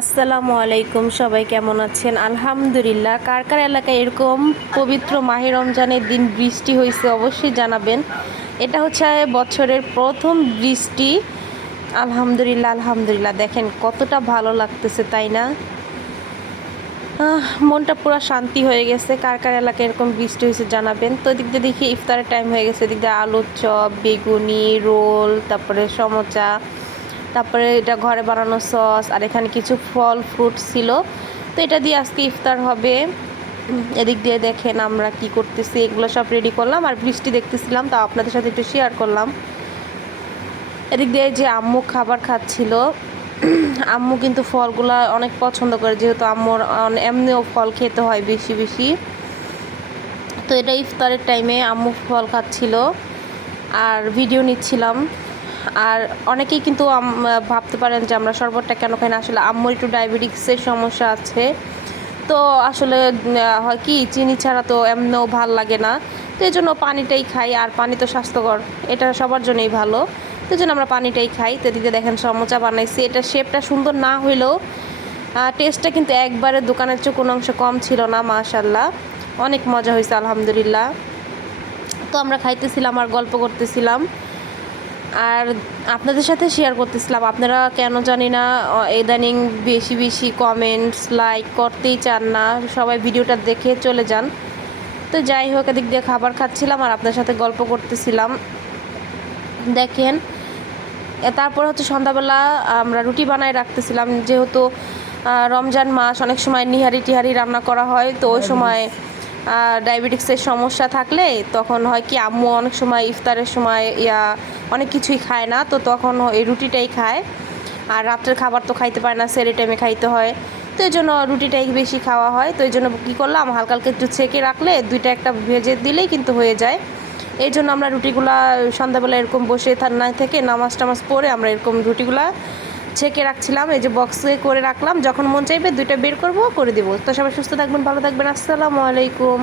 আসসালামু আলাইকুম, সবাই কেমন আছেন? আলহামদুলিল্লাহ। কার কার এলাকায় এরকম পবিত্র মাহে রমজানের দিন বৃষ্টি হয়েছে অবশ্যই জানাবেন। এটা হচ্ছে বছরের প্রথম বৃষ্টি। আলহামদুলিল্লাহ আলহামদুলিল্লাহ। দেখেন কতটা ভালো লাগতেছে, তাই না? মনটা পুরো শান্তি হয়ে গেছে। কার কার এলাকায় এরকম বৃষ্টি হয়েছে জানাবেন। তো এদিক দিয়ে দেখি ইফতারের টাইম হয়ে গেছে। এদিক দিয়ে আলুর চপ, বেগুনি, রোল, তারপরে সমোচা, তারপরে এটা ঘরে বানানো সস, আর এখানে কিছু ফল ফ্রুট ছিল। তো এটা দিয়ে আজকে ইফতার হবে। এদিক দিয়ে দেখেন আমরা কি করতেছি, এগুলো সব রেডি করলাম আর বৃষ্টি দেখতেছিলাম, তা আপনাদের সাথে একটু শেয়ার করলাম। এদিক দিয়ে যে আম্মু খাবার খাচ্ছিল, আম্মু কিন্তু ফলগুলা অনেক পছন্দ করে, যেহেতু আম্মুর এমনিও ফল খেতে হয় বেশি বেশি। তো এটা ইফতারের টাইমে আম্মু ফল খাচ্ছিল আর ভিডিও নিচ্ছিলাম। আর অনেকেই কিন্তু ভাবতে পারেন যে আমরা শরবতটা কেন খাই না। আসলে আম্মুর একটু ডায়াবেটিক্সের সমস্যা আছে। তো আসলে হয় কি, চিনি ছাড়া তো এমনিও ভাল লাগে না। তো এই জন্য পানিটাই খাই, আর পানি তো স্বাস্থ্যকর, এটা সবার জন্যই ভালো। তো এই জন্য আমরা পানিটাই খাই। তো এদিকে দেখেন সমোচা বানাইছি। এটা শেপটা সুন্দর না হইলেও টেস্টটা কিন্তু একবারে দোকানের চেয়ে কোনো অংশ কম ছিল না। মাশাল্লাহ, অনেক মজা হয়েছে আলহামদুলিল্লাহ। তো আমরা খাইতেছিলাম আর গল্প করতেছিলাম আর আপনাদের সাথে শেয়ার করতেছিলাম। আপনারা কেন জানি না ইদানিং বেশি বেশি কমেন্টস লাইক করতেই চান না, সবাই ভিডিওটা দেখে চলে যান। তো যাই হোক, এদিক দিয়ে খাবার খাচ্ছিলাম আর আপনার সাথে গল্প করতেছিলাম। দেখেন তারপর হচ্ছে সন্ধ্যাবেলা আমরা রুটি বানায় রাখতেছিলাম, যেহেতু রমজান মাস, অনেক সময় নিহারি টিহারি রান্না করা হয়। তো ওই সময় ডায়াবেটিক্সের সমস্যা থাকলে তখন হয় কি, আম্মু অনেক সময় ইফতারের সময় অনেক কিছুই খায় না, তো তখন এই রুটিটাই খায়। আর রাত্রের খাবার তো খাইতে পারে না, সেরে টাইমে খাইতে হয়। তো এই জন্য রুটিটাই বেশি খাওয়া হয়। তো এই জন্য কী করলাম, হালকা হালকা একটু ছেঁকে রাখলে দুইটা একটা ভেজে দিলেই কিন্তু হয়ে যায়। এই জন্য আমরা রুটিগুলা সন্ধ্যাবেলা এরকম বসে না থেকে নামাজ টামাজ পড়ে আমরা এরকম রুটিগুলা ছেঁকে রাখছিলাম। এই যে বক্সে করে রাখলাম, যখন মন চাইবে দুইটা বের করবো, করে দেবো। তো সবাই সুস্থ থাকবেন, ভালো থাকবেন। আসসালামু আলাইকুম।